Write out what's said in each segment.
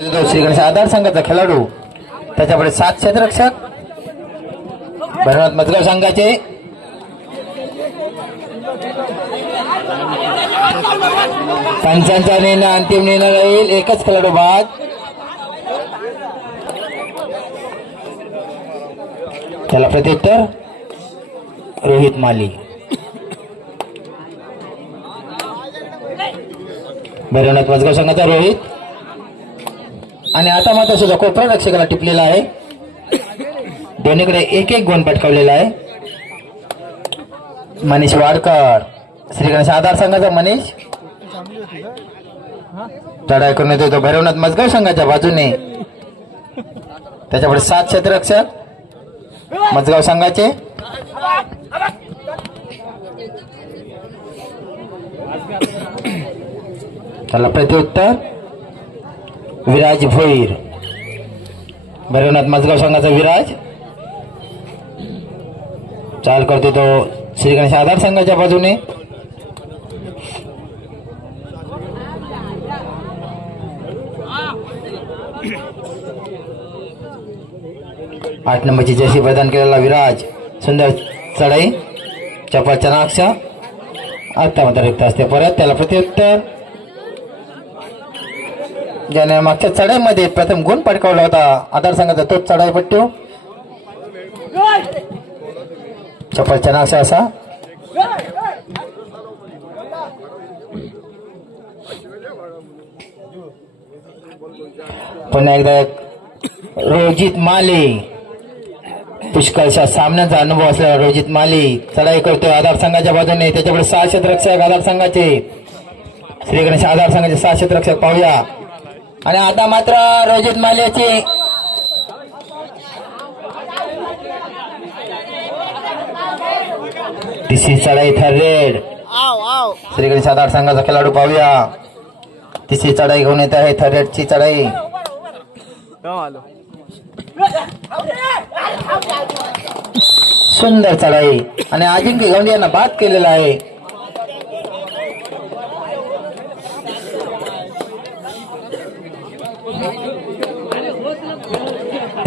श्री गणेश आधार संघाचा खेळाडू त्याच्यापुढे सात क्षेत्ररक्षक भरणात मजगाव संघाचे. पंचांचा निर्णय अंतिम निर्णय राहील. एकच खेळाडू बाद. त्याला प्रत्युत्तर रोहित माली. भैरवनाथ मजगाव संघाचा रोहित. आणि आता मात्र सुद्धा कोपरा रक्षकाला टिपलेला आहे. दोन्हीकडे एक एक गुण पटकावलेला आहे. मनीष वाडकर श्री गणेश आधार संघाचा मनीष. चढाई करून येतो तो भैरवनाथ मजगाव संघाच्या बाजूने. त्याच्यापुढे सात क्षेत्ररक्षक मजगाव संघाचे. त्याला प्रत्युत्तर. विराज भोईर. भैरवनाथ मजगाव संघाचा विराज. चाल करतो तो श्री गणेश आधार संघाच्या बाजूने. आठ नंबरची जशी प्रदान केलेला विराज. सुंदर चढाई. चपल चनाक्ष आता मात्र रिक्त असते परत त्याला प्रत्युत्तर. ज्याने मागच्या चढाईमध्ये प्रथम गुण पटकावला होता. आधार संघाचा तोच चढाई पट्टू. चपल नाशा असा. पुन्हा एकदा एक रोजित माले. पुष्कळशा सामन्याचा अनुभव असलेला रोजित माली. चढाई करतोय आधार संघाच्या बाजूने. त्याच्याकडे सहा क्षेत्ररक्षक आधार संघाचे. श्री गणेश आधार संघाचे सहा क्षेत्ररक्षक पाहूया. आणि आता मात्र रोजित माल्याची तिसरी चढाई थर्रेड श्री गणेश आधार संघाचा खेळाडू पाहूया. तिसरी चढाई घेऊन येत आहे थर्रेडची चढाई. सुंदर चढाई. आणि अजिंक्य गवंडी यांना बाद केलेला आहे.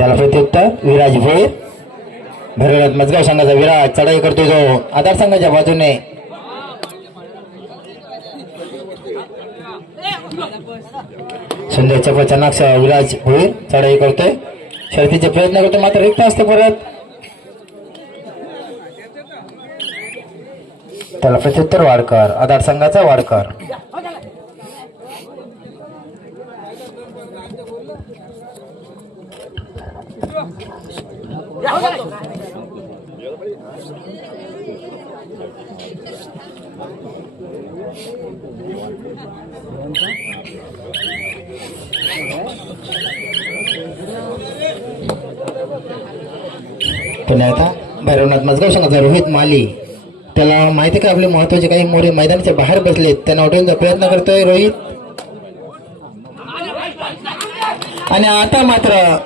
त्याला प्रत्युत्तर विराज भोईर भैरवनाथ मजगाव संघाचा विराज चढाई करतो जो. आधार संघाच्या बाजूने. सुंदर चपल चनाक्ष विराज भोईर चढाई करतोय. शर्तीचे प्रयत्न करतो मात्र रिक्त असते परत. त्याला प्रत्युत्तर वाडकर आधार संघाचा वाडकर. पुन्हा आता भैरवनाथ मजगाव संघाचा रोहित माली. त्याला माहिती का आपले महत्त्वाचे काही मोरे मैदानाच्या बाहेर बसलेत? त्यांना उठवण्याचा प्रयत्न करतोय रोहित. आणि आता मात्र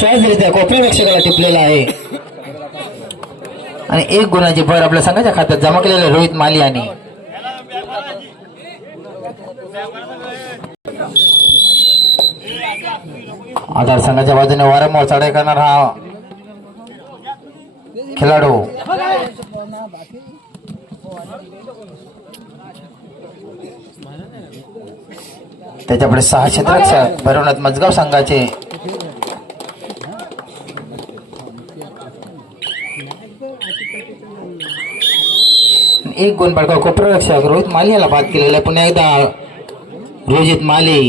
सहजरित्या कॉपी रक्षकाला टिपलेला आहे. आणि एक गुणाची भर आपल्या संघाच्या खात्यात जमा केलेला रोहित माली आणि आधार संघाच्या बाजूने वारंवार चढाई करणार हा खेळाडू. त्याच्यापुढे सहा क्षेत्ररक्षक भरवण्यात मजगाव संघाचे एक गुण पडकाव कोपरक्षक रोहित माले याला बाद केलेला आहे. पुन्हा एकदा रोहित माले.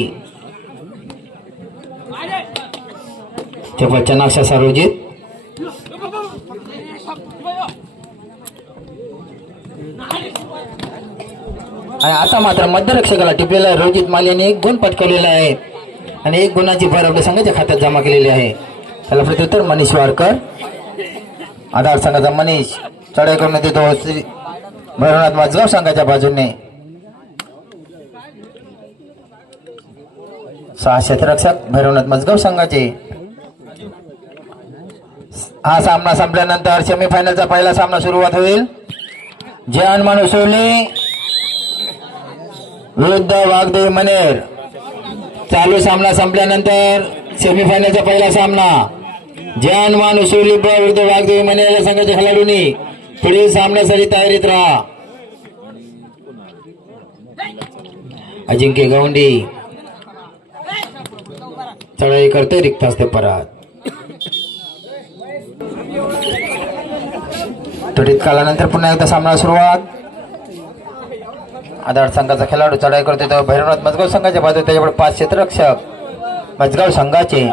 तेव्हा चनाक्षा सारोजित आणि आता मात्र मध्यरक्षकाला टिपलेला आहे रोजित माल यांनी एक गुण पटकवलेला आहे. आणि एक गुणाची भर आपल्या संघाच्या खात्यात जमा केलेली आहे. त्याला प्रत्युत्तर मनीष वारकर. आधार संघाचा मनीष. चढाई करून देतो श्री भैरवनाथ माझगाव संघाच्या बाजूने. सहा क्षेत्ररक्षक भैरवनाथ मजगाव संघाचे. हा सामना संपल्यानंतर सेमीफायनलचा पहिला सामना सुरुवात होईल. जयन मानुसोली विरुद्ध वाघदेव मनेर. चालू सामना संपल्यानंतर सेमीफायनलचा पहिला सामना. जयन मानुसोली विरुद्ध वाघदेव मनेर या संघाच्या खेळाडूंनी पुढील सामन्यासाठी तयारीत राहा. अजिंक्य गवंडी चढाई करते रिक्त असते परत. तुटीत कालानंतर पुन्हा एकदा सामना सुरुवात. आधार संघाचा खेळाडू चढाई करतो तो भैरवनाथ मजगाव संघाच्या बाजू त्याच्याकडे पाच क्षेत्ररक्षक मजगाव संघाचे.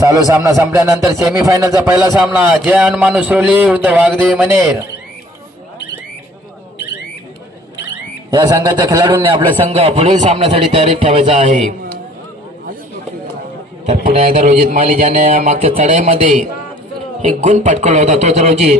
चालू सामना संपल्यानंतर सेमीफायनलचा पहिला सामना जय हनुमान उसरोली विरुद्ध वाघदेवी मनेर. या संघाच्या खेळाडूंनी आपला संघ पुढील सामन्यासाठी तयारीत ठेवायचा आहे. तर पुन्हा एकदा रोजित माली ज्याने मागच्या चढाईमध्ये एक गुण पटकवला होता तोच रोजित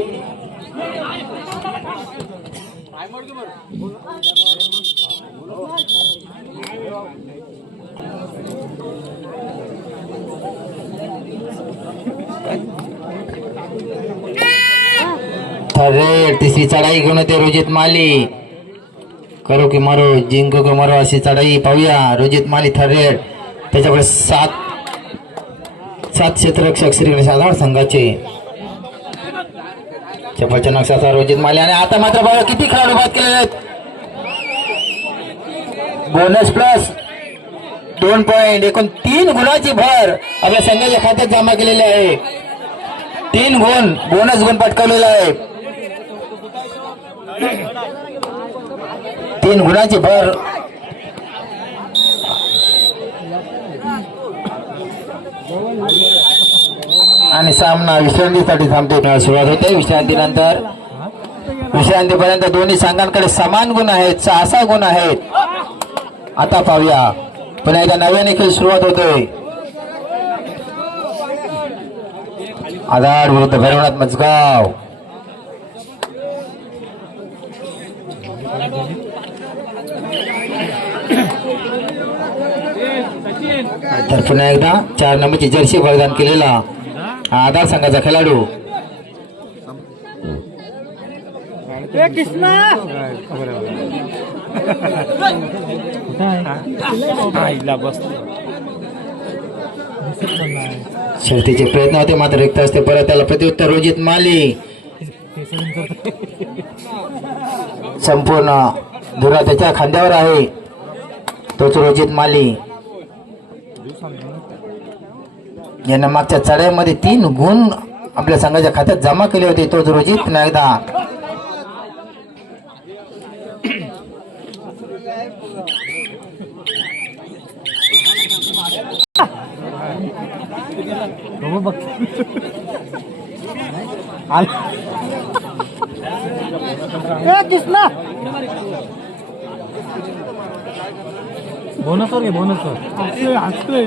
थर्ड तिसरी चढाई घेऊन होते रोजित माली. करो की मरो जिंको की मरो अशी चढाई पाहूया. रोजित माली थर्ड त्याच्याकडे सात सात क्षेत्ररक्षक श्रीकृष्ण आधार संघाचे. चपलच्या नक्षाचा रोजित माली आणि आता मात्र बघा किती खेळाडू बाद केलेले आहेत. बोनस प्लस दोन पॉईंट एकूण तीन गुणाची भर आपल्या संघाच्या खात्यात जमा केलेली आहे. तीन गुण. बोनस गुण पटकावलेला आहे. तीन गुणाची भर. आणि सामना विश्रांतीसाठी थांबतो. सुरुवात होते विश्रांतीनंतर. विश्रांतीपर्यंत दोन्ही संघांकडे समान गुण आहेत सहा गुण आहेत. आता पाहूया. पुन्हा एकदा नव्याने खेळ सुरुवात होतोय आधार विरुद्ध भैरवनाथ मजगाव. तर पुन्हा एकदा चार नंबरची जर्सी परिधान केलेला हा आधार संघाचा खेळाडू. शर्तीचे प्रयत्न होते मात्र रिक्त असते परत त्याला प्रत्युत्तर रोजित माली संपूर्ण धुरा त्याच्या खांद्यावर आहे. तोच रोजित माली. यानं मागच्या चढाईमध्ये तीन गुण आपल्या संघाच्या खात्यात जमा केले होते. तोच रोजित नागदा कृष्णा बोनस वर घे बोनस वर हसतोय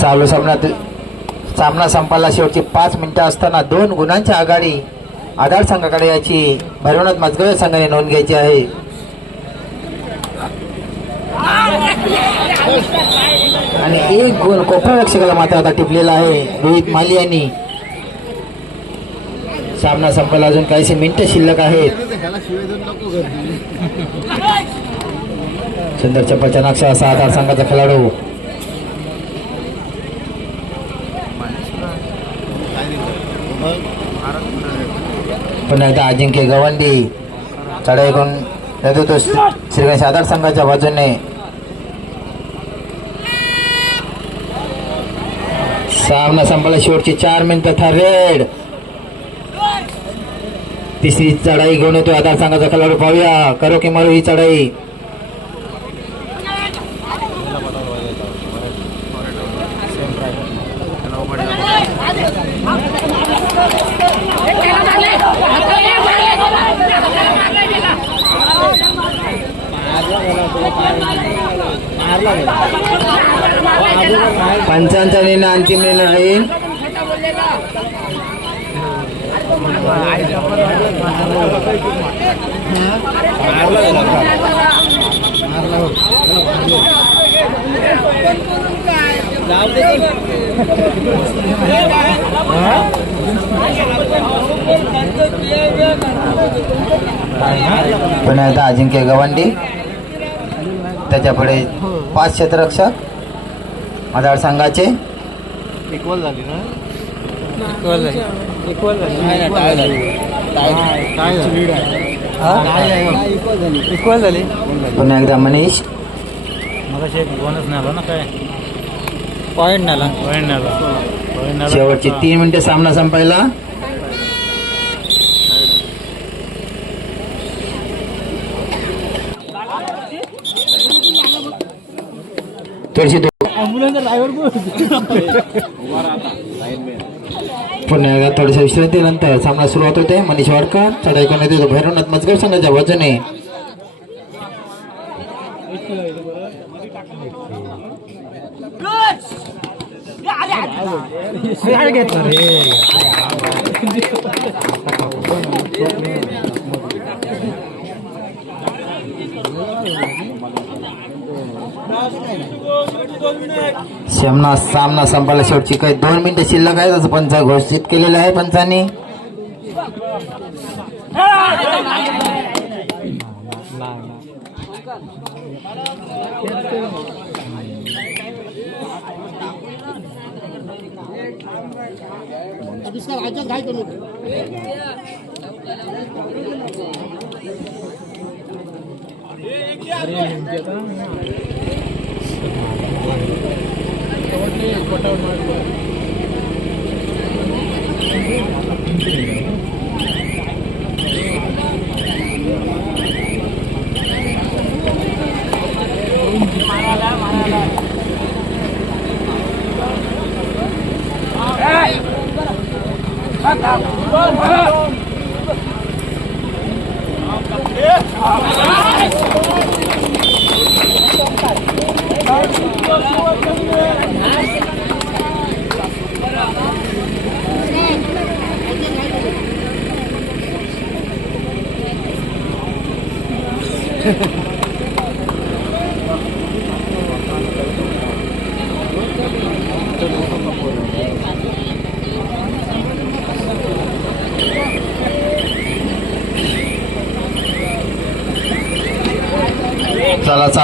चालू सामन्यात सामना संपाला शेवटची पाच मिनिटं असताना दोन गुणांची आघाडी आधार संघाकडे याची भैरवनाथ मजगाव संघाने नोंद घ्यायची आहे. आणि एक गुण कोपरा रक्षकाला मात्र आता टिपलेला आहे. रोहित माली यांनी. सामना संपायला अजून काहीसे मिनिटं शिल्लक आहेत. सुंदर चप्पलच्या नक्षा असा आधार संघाचा खेळाडू. पुन्हा एकदा अजिंक्य गवंडी चढाई करून श्री गणेश आधार संघाच्या बाजूने. सामना संपला शेवटची चार मिनिटं था रेड तिसरी चढाई घेऊन येतो आधार संघाचा खेळाडू पाहूया करो की मारू ही चढाई. पंचांचा निर्णय अंतिम निर्णय आहे. पण आता अजिंक्य गवंडी त्याच्यापुढे पाच क्षेत्ररक्षक आधार संघाचे इक्वल झाली ना? इक्वल झाली. इक्वल झाली. काय इक्वल झाली. पुन्हा एकदा मनीष. मला एक बोनस नाही आला ना काय? पॉईंट नाही आला पॉईंट नाही आला पॉईंट नाही शेवटची तीन मिनिटे सामना संपायला. थोडीशी ॲम्ब्युलन्सचा ड्रायव्हर पुन्हा एकदा थोड्याशा विश्रांतीनंतर सामना सुरुवात होते मनीष वाडकर चढाई करण्यात येतो. भैरवनाथ मजगर संघाच्या काय घेतलं रे सामना सामना संपायला शेवटची काही दोन मिनिटं शिल्लक आहेत. असं पंच घोषित केलेलं आहे पंचांनी. चला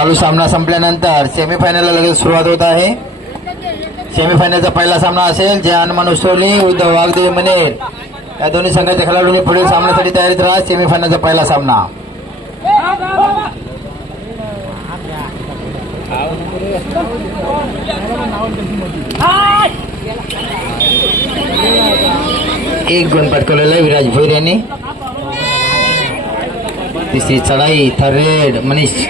चालू सामना संपल्यानंतर सेमीफायनलला लगेच सुरुवात होत आहे. सेमीफायनलचा पहिला सामना असेल जे हनुमान उसोली उद्धव वाघदेव मनेर. या दोन्ही संघाच्या खेळाडूंनी पुढील सामन्यासाठी तयारीत राहा सेमीफायनलचा पहिला सामना. एक गुण पटकवलेला आहे विराज भोईर यांनी. तिसरी चढाई थर्ड मनीष.